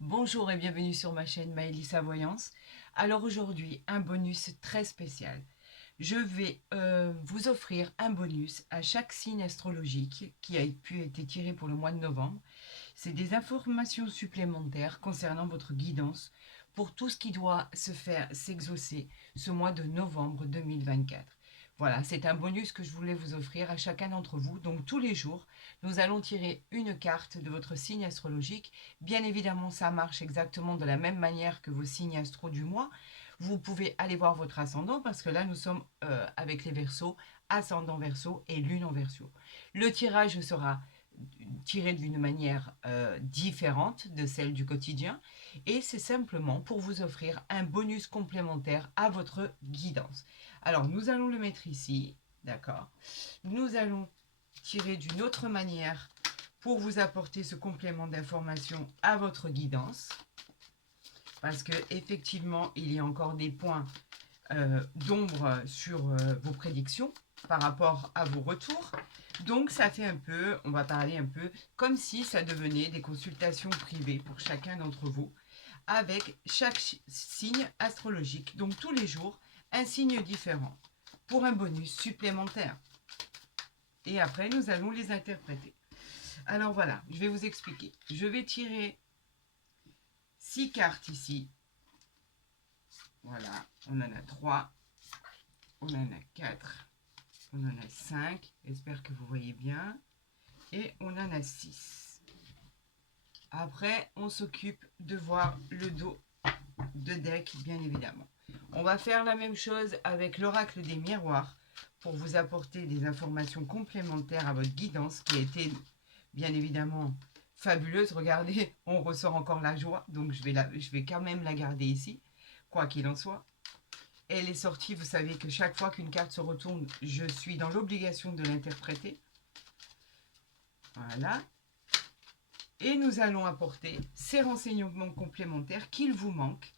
Bonjour et bienvenue sur ma chaîne Maëlys Voyance. Alors aujourd'hui, un bonus très spécial. Je vais vous offrir un bonus à chaque signe astrologique qui a pu être tiré pour le mois de novembre. C'est des informations supplémentaires concernant votre guidance pour tout ce qui doit se faire s'exaucer ce mois de novembre 2024. Voilà, c'est un bonus que je voulais vous offrir à chacun d'entre vous. Donc tous les jours, nous allons tirer une carte de votre signe astrologique. Bien évidemment, ça marche exactement de la même manière que vos signes astro du mois. Vous pouvez aller voir votre ascendant parce que là, nous sommes avec les Verseaux, ascendant Verseau et lune en Verseau. Le tirage sera tiré d'une manière différente de celle du quotidien et c'est simplement pour vous offrir un bonus complémentaire à votre guidance. Alors nous allons le mettre ici, d'accord. Nous allons tirer d'une autre manière pour vous apporter ce complément d'information à votre guidance parce que effectivement il y a encore des points d'ombre sur vos prédictions par rapport à vos retours. Donc ça fait un peu, on va parler un peu comme si ça devenait des consultations privées pour chacun d'entre vous avec chaque signe astrologique. Donc tous les jours, un signe différent pour un bonus supplémentaire. Et après, nous allons les interpréter. Alors voilà, je vais vous expliquer. Je vais tirer 6 cartes ici. Voilà, on en a 3, on en a 4, on en a 5, j'espère que vous voyez bien, et on en a 6. Après, on s'occupe de voir le dos de deck, bien évidemment. On va faire la même chose avec l'oracle des miroirs pour vous apporter des informations complémentaires à votre guidance qui a été, bien évidemment, fabuleuse. Regardez, on ressort encore la joie, donc je vais quand même la garder ici, quoi qu'il en soit. Elle est sortie, vous savez que chaque fois qu'une carte se retourne, je suis dans l'obligation de l'interpréter. Voilà. Et nous allons apporter ces renseignements complémentaires qu'il vous manque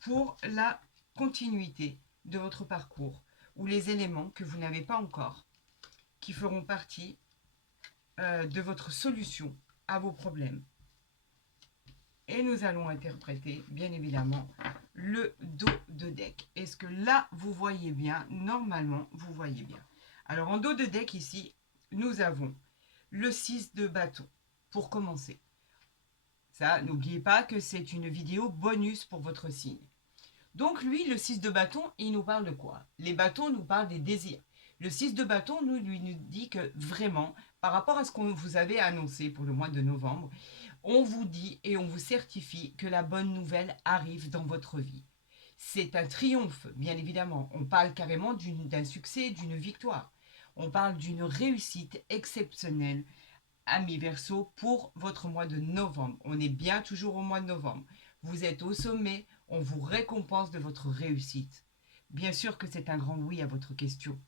pour la continuité de votre parcours ou les éléments que vous n'avez pas encore qui feront partie de votre solution à vos problèmes. Et nous allons interpréter, bien évidemment, le dos de deck. Est-ce que là, vous voyez bien? Normalement, vous voyez bien. Alors, en dos de deck, ici, nous avons le 6 de bâton, pour commencer. Ça, n'oubliez pas que c'est une vidéo bonus pour votre signe. Donc, lui, le 6 de bâton, il nous parle de quoi? Les bâtons nous parlent des désirs. Le 6 de bâton nous dit que vraiment, par rapport à ce qu'on vous avait annoncé pour le mois de novembre, on vous dit et on vous certifie que la bonne nouvelle arrive dans votre vie. C'est un triomphe, bien évidemment. On parle carrément d'un succès, d'une victoire. On parle d'une réussite exceptionnelle, ami Verseau, pour votre mois de novembre. On est bien toujours au mois de novembre. Vous êtes au sommet, on vous récompense de votre réussite. Bien sûr que c'est un grand oui à votre question.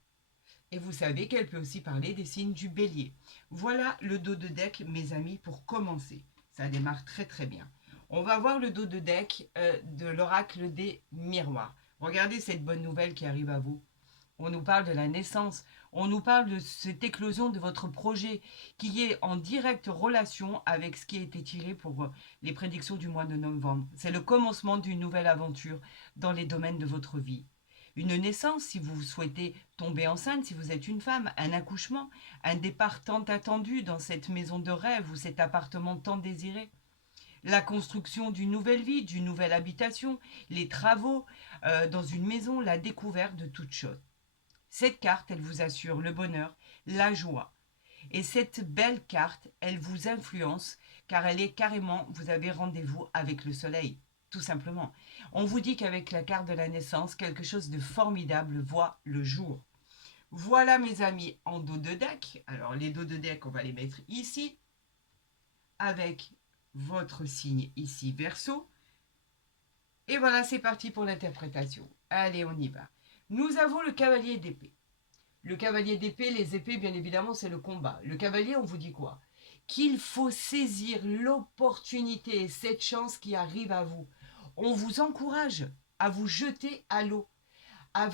Et vous savez qu'elle peut aussi parler des signes du bélier. Voilà le dos de deck, mes amis, pour commencer. Ça démarre très très bien. On va voir le dos de deck de l'oracle des miroirs. Regardez cette bonne nouvelle qui arrive à vous. On nous parle de la naissance, on nous parle de cette éclosion de votre projet qui est en directe relation avec ce qui a été tiré pour les prédictions du mois de novembre. C'est le commencement d'une nouvelle aventure dans les domaines de votre vie. Une naissance, si vous souhaitez tomber enceinte, si vous êtes une femme, un accouchement, un départ tant attendu dans cette maison de rêve ou cet appartement tant désiré. La construction d'une nouvelle vie, d'une nouvelle habitation, les travaux dans une maison, la découverte de toutes choses. Cette carte, elle vous assure le bonheur, la joie. Et cette belle carte, elle vous influence car elle est carrément, vous avez rendez-vous avec le soleil, tout simplement. On vous dit qu'avec la carte de la naissance, quelque chose de formidable voit le jour. Voilà mes amis en dos de deck. Alors les dos de deck, on va les mettre ici avec votre signe ici Verseau. Et voilà, c'est parti pour l'interprétation. Allez, on y va. Nous avons le cavalier d'épée. Le cavalier d'épée, les épées, bien évidemment, c'est le combat. Le cavalier, on vous dit quoi? Qu'il faut saisir l'opportunité et cette chance qui arrive à vous. On vous encourage à vous jeter à l'eau, à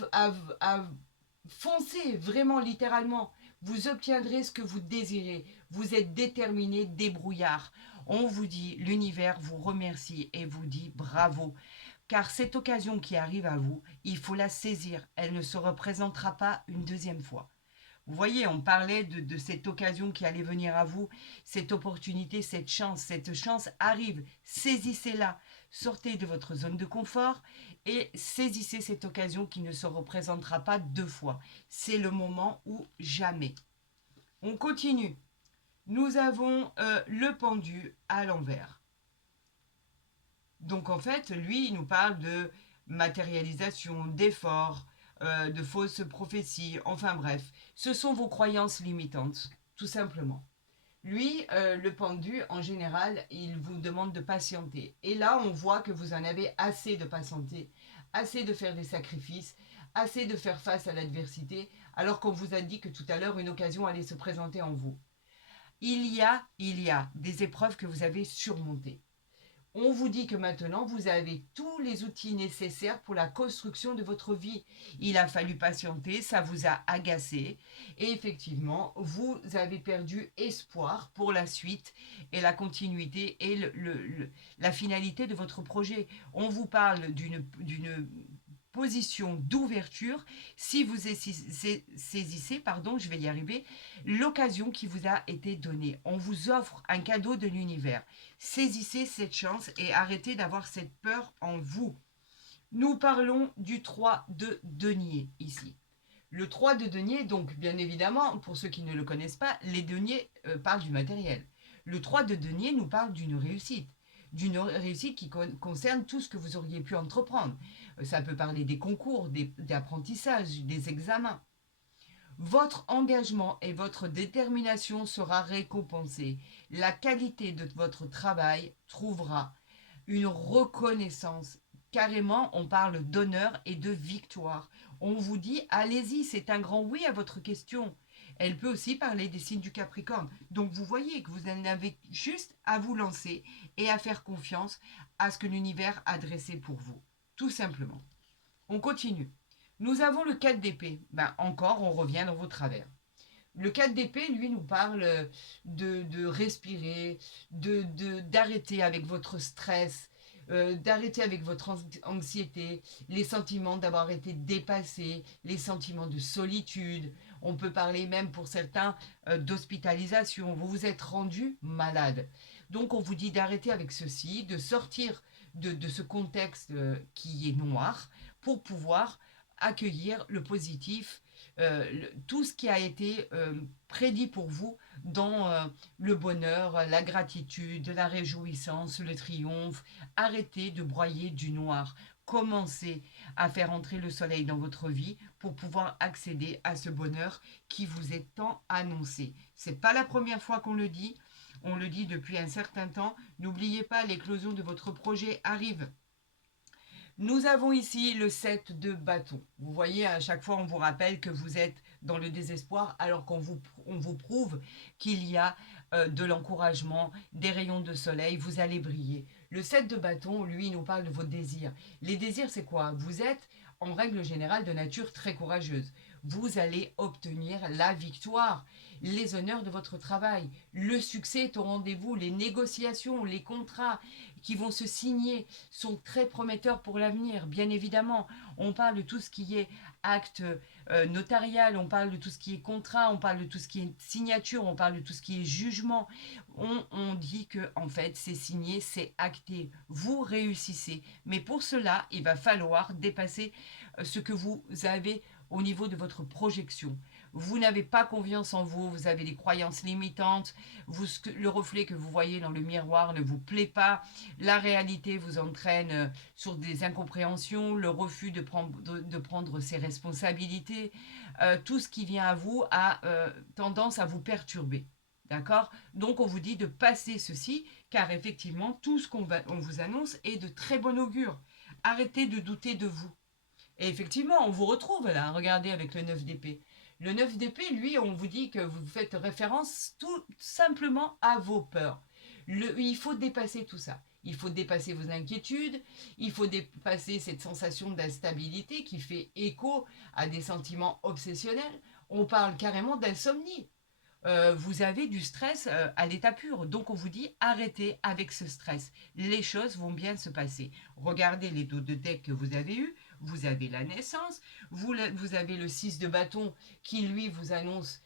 foncer, vraiment, littéralement. Vous obtiendrez ce que vous désirez. Vous êtes déterminé, débrouillard. On vous dit, l'univers vous remercie et vous dit bravo. Car cette occasion qui arrive à vous, il faut la saisir. Elle ne se représentera pas une deuxième fois. Vous voyez, on parlait de cette occasion qui allait venir à vous, cette opportunité, cette chance arrive. Saisissez-la, sortez de votre zone de confort et saisissez cette occasion qui ne se représentera pas deux fois. C'est le moment ou jamais. On continue. Nous avons le pendu à l'envers. Donc en fait, lui, il nous parle de matérialisation, d'efforts, de fausses prophéties, enfin bref. Ce sont vos croyances limitantes, tout simplement. Lui, le pendu, en général, il vous demande de patienter. Et là, on voit que vous en avez assez de patienter, assez de faire des sacrifices, assez de faire face à l'adversité, alors qu'on vous a dit que tout à l'heure, une occasion allait se présenter en vous. Il y a des épreuves que vous avez surmontées. On vous dit que maintenant, vous avez tous les outils nécessaires pour la construction de votre vie. Il a fallu patienter, ça vous a agacé. Et effectivement, vous avez perdu espoir pour la suite et la continuité et la finalité de votre projet. On vous parle d'une position d'ouverture si vous saisissez, je vais y arriver, l'occasion qui vous a été donnée. On vous offre un cadeau de l'univers. Saisissez cette chance et arrêtez d'avoir cette peur en vous. Nous parlons du 3 de denier ici. Le 3 de denier, donc bien évidemment, pour ceux qui ne le connaissent pas, les deniers parlent du matériel. Le 3 de denier nous parle d'une réussite qui concerne tout ce que vous auriez pu entreprendre. Ça peut parler des concours, d'apprentissage, des examens. Votre engagement et votre détermination sera récompensée. La qualité de votre travail trouvera une reconnaissance. Carrément, on parle d'honneur et de victoire. On vous dit, allez-y, c'est un grand oui à votre question. Elle peut aussi parler des signes du Capricorne. Donc vous voyez que vous en avez juste à vous lancer et à faire confiance à ce que l'univers a dressé pour vous. Tout simplement. On continue. Nous avons le 4 d'épée. Encore, on revient dans vos travers. Le 4 d'épée, lui, nous parle de respirer, d'arrêter avec votre stress, d'arrêter avec votre anxiété, les sentiments d'avoir été dépassés, les sentiments de solitude. On peut parler même pour certains d'hospitalisation. Vous vous êtes rendu malade. Donc on vous dit d'arrêter avec ceci, de sortir de ce contexte qui est noir pour pouvoir accueillir le positif, tout ce qui a été prédit pour vous dans le bonheur, la gratitude, la réjouissance, le triomphe. Arrêtez de broyer du noir. Commencez à faire entrer le soleil dans votre vie pour pouvoir accéder à ce bonheur qui vous est tant annoncé. C'est pas la première fois qu'on le dit. On le dit depuis un certain temps. N'oubliez pas, l'éclosion de votre projet arrive. Nous avons ici le 7 de bâton. Vous voyez, à chaque fois, on vous rappelle que vous êtes dans le désespoir alors qu'on vous prouve qu'il y a de l'encouragement, des rayons de soleil, vous allez briller. Le 7 de bâton, lui, nous parle de vos désirs. Les désirs, c'est quoi? Vous êtes, en règle générale, de nature très courageuse. Vous allez obtenir la victoire, les honneurs de votre travail. Le succès est au rendez-vous, les négociations, les contrats qui vont se signer sont très prometteurs pour l'avenir, bien évidemment. On parle de tout ce qui est acte notarial, on parle de tout ce qui est contrat, on parle de tout ce qui est signature, on parle de tout ce qui est jugement. On dit que en fait c'est signé, c'est acté. Vous réussissez, mais pour cela il va falloir dépasser ce que vous avez au niveau de votre projection. Vous n'avez pas confiance en vous, vous avez des croyances limitantes, le reflet que vous voyez dans le miroir ne vous plaît pas, la réalité vous entraîne sur des incompréhensions, le refus de prendre ses responsabilités, tout ce qui vient à vous a tendance à vous perturber. D'accord? Donc on vous dit de passer ceci, car effectivement, tout ce on vous annonce est de très bon augure. Arrêtez de douter de vous. Et effectivement, on vous retrouve là, regardez avec le 9 d'épée. Le 9 d'épée, lui, on vous dit que vous faites référence tout simplement à vos peurs. Il faut dépasser tout ça. Il faut dépasser vos inquiétudes, il faut dépasser cette sensation d'instabilité qui fait écho à des sentiments obsessionnels. On parle carrément d'insomnie. vous avez du stress à l'état pur. Donc on vous dit arrêtez avec ce stress. Les choses vont bien se passer. Regardez les dos de deck que vous avez eus. Vous avez la naissance. Vous avez le 6 de bâton qui lui vous annonce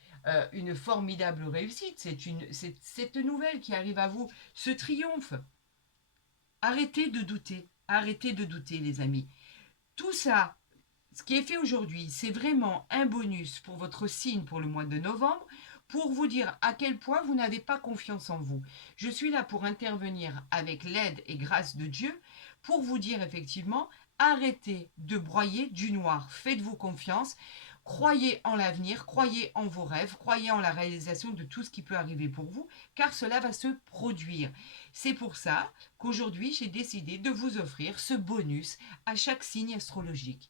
une formidable réussite. C'est cette nouvelle qui arrive à vous, ce triomphe. Arrêtez de douter. Arrêtez de douter les amis. Tout ça, ce qui est fait aujourd'hui, c'est vraiment un bonus pour votre signe pour le mois de novembre, pour vous dire à quel point vous n'avez pas confiance en vous. Je suis là pour intervenir avec l'aide et grâce de Dieu, pour vous dire effectivement, arrêtez de broyer du noir, faites-vous confiance, croyez en l'avenir, croyez en vos rêves, croyez en la réalisation de tout ce qui peut arriver pour vous, car cela va se produire. C'est pour ça qu'aujourd'hui, j'ai décidé de vous offrir ce bonus à chaque signe astrologique.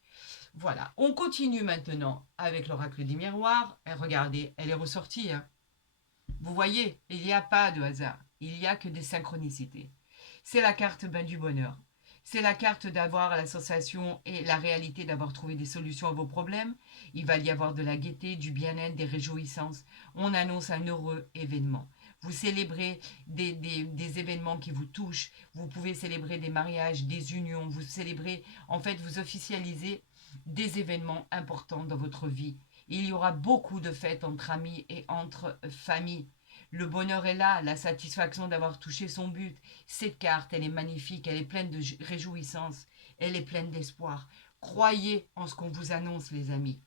Voilà, on continue maintenant avec l'oracle des miroirs. Et regardez, elle est ressortie. Hein. Vous voyez, il n'y a pas de hasard. Il n'y a que des synchronicités. C'est la carte du bonheur. C'est la carte d'avoir la sensation et la réalité d'avoir trouvé des solutions à vos problèmes. Il va y avoir de la gaieté, du bien-être, des réjouissances. On annonce un heureux événement. Vous célébrez des événements qui vous touchent. Vous pouvez célébrer des mariages, des unions. Vous célébrez, en fait, vous officialisez des événements importants dans votre vie. Il y aura beaucoup de fêtes entre amis et entre familles. Le bonheur est là, la satisfaction d'avoir touché son but. Cette carte, elle est magnifique, elle est pleine de réjouissance, elle est pleine d'espoir. Croyez en ce qu'on vous annonce, les amis.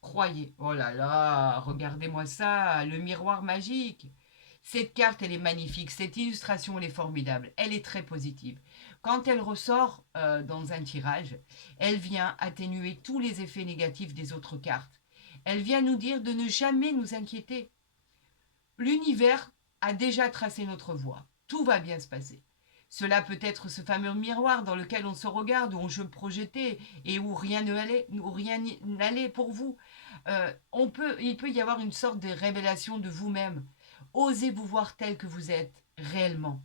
Croyez. Oh là là, regardez-moi ça, le miroir magique. Cette carte, elle est magnifique. Cette illustration, elle est formidable. Elle est très positive. Quand elle ressort dans un tirage, elle vient atténuer tous les effets négatifs des autres cartes. Elle vient nous dire de ne jamais nous inquiéter. L'univers a déjà tracé notre voie. Tout va bien se passer. Cela peut être ce fameux miroir dans lequel on se regarde, où on se projetait et où rien n'allait pour vous. Il peut y avoir une sorte de révélation de vous-même. Osez vous voir tel que vous êtes réellement.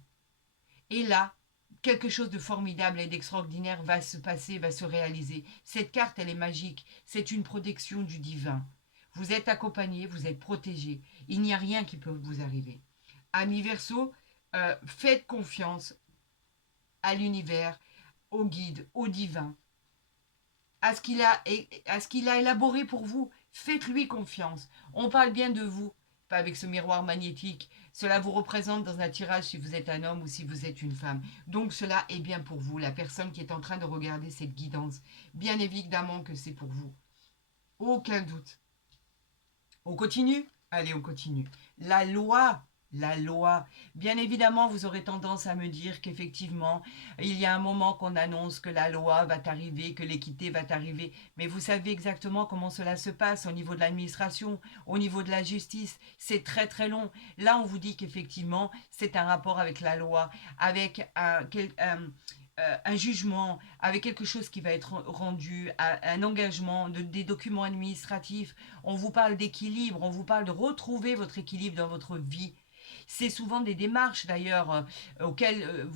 Et là, quelque chose de formidable et d'extraordinaire va se passer, va se réaliser. Cette carte, elle est magique. C'est une protection du divin. Vous êtes accompagné, vous êtes protégé. Il n'y a rien qui peut vous arriver. Amis Verseau, faites confiance à l'univers, au guide, au divin, à ce qu'il a élaboré pour vous. Faites-lui confiance. On parle bien de vous, pas avec ce miroir magnétique. Cela vous représente dans un tirage si vous êtes un homme ou si vous êtes une femme. Donc cela est bien pour vous, la personne qui est en train de regarder cette guidance. Bien évidemment que c'est pour vous. Aucun doute. On continue? Allez, on continue. La loi. La loi. Bien évidemment, vous aurez tendance à me dire qu'effectivement, il y a un moment qu'on annonce que la loi va arriver, que l'équité va arriver. Mais vous savez exactement comment cela se passe au niveau de l'administration, au niveau de la justice. C'est très très long. Là, on vous dit qu'effectivement, c'est un rapport avec la loi, avec un jugement, avec quelque chose qui va être rendu, un engagement, des documents administratifs. On vous parle d'équilibre, on vous parle de retrouver votre équilibre dans votre vie. C'est souvent des démarches d'ailleurs auxquelles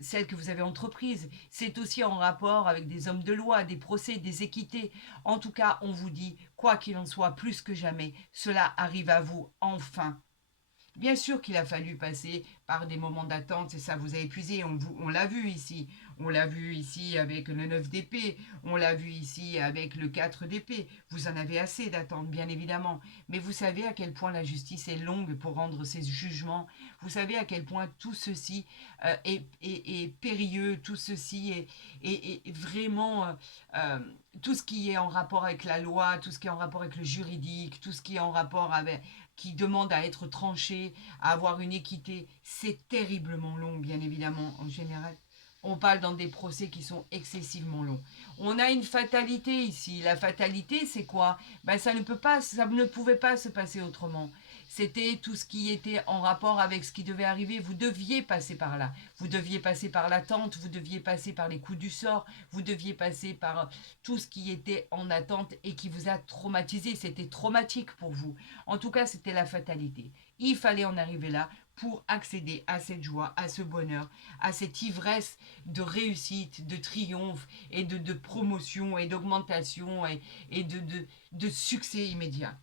celles que vous avez entreprises. C'est aussi en rapport avec des hommes de loi, des procès, des équités. En tout cas, on vous dit, quoi qu'il en soit, plus que jamais, cela arrive à vous enfin. Bien sûr qu'il a fallu passer par des moments d'attente, c'est ça vous a épuisé, on l'a vu ici. On l'a vu ici avec le 9 d'épée, on l'a vu ici avec le 4 d'épée. Vous en avez assez d'attente, bien évidemment. Mais vous savez à quel point la justice est longue pour rendre ses jugements. Vous savez à quel point tout ceci est périlleux, tout ceci est vraiment... tout ce qui est en rapport avec la loi, tout ce qui est en rapport avec le juridique, tout ce qui est en rapport avec qui demande à être tranché, à avoir une équité, c'est terriblement long, bien évidemment, en général. On parle dans des procès qui sont excessivement longs. On a une fatalité ici. La fatalité, c'est quoi? Ben, ça ne pouvait pas se passer autrement. C'était tout ce qui était en rapport avec ce qui devait arriver. Vous deviez passer par là. Vous deviez passer par l'attente. Vous deviez passer par les coups du sort. Vous deviez passer par tout ce qui était en attente et qui vous a traumatisé. C'était traumatique pour vous. En tout cas, c'était la fatalité. Il fallait en arriver là pour accéder à cette joie, à ce bonheur, à cette ivresse de réussite, de triomphe et de promotion et d'augmentation et de succès immédiat.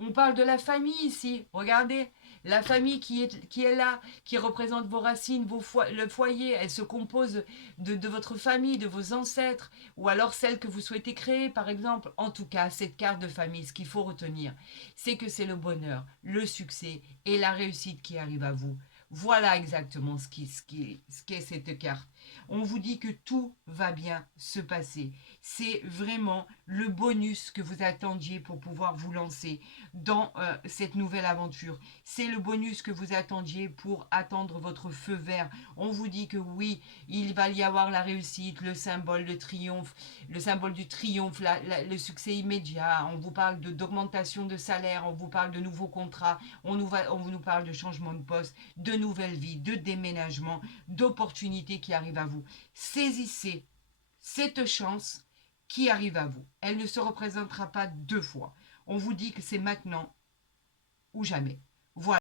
On parle de la famille ici. Regardez, la famille qui est là, qui représente vos racines, le foyer. Elle se compose de votre famille, de vos ancêtres, ou alors celle que vous souhaitez créer, par exemple. En tout cas, cette carte de famille, ce qu'il faut retenir, c'est que c'est le bonheur, le succès et la réussite qui arrivent à vous. Voilà exactement ce qu'est cette carte. On vous dit que tout va bien se passer. C'est vraiment le bonus que vous attendiez pour pouvoir vous lancer dans cette nouvelle aventure. C'est le bonus que vous attendiez pour attendre votre feu vert. On vous dit que oui, il va y avoir la réussite, le symbole, le triomphe, le symbole du triomphe, le succès immédiat. On vous parle d'augmentation de salaire, on vous parle de nouveaux contrats, on nous parle de changement de poste, de nouvelles vies, de déménagement, d'opportunités qui arrivent à vous. Saisissez cette chance qui arrive à vous. Elle ne se représentera pas deux fois. On vous dit que c'est maintenant ou jamais. Voilà.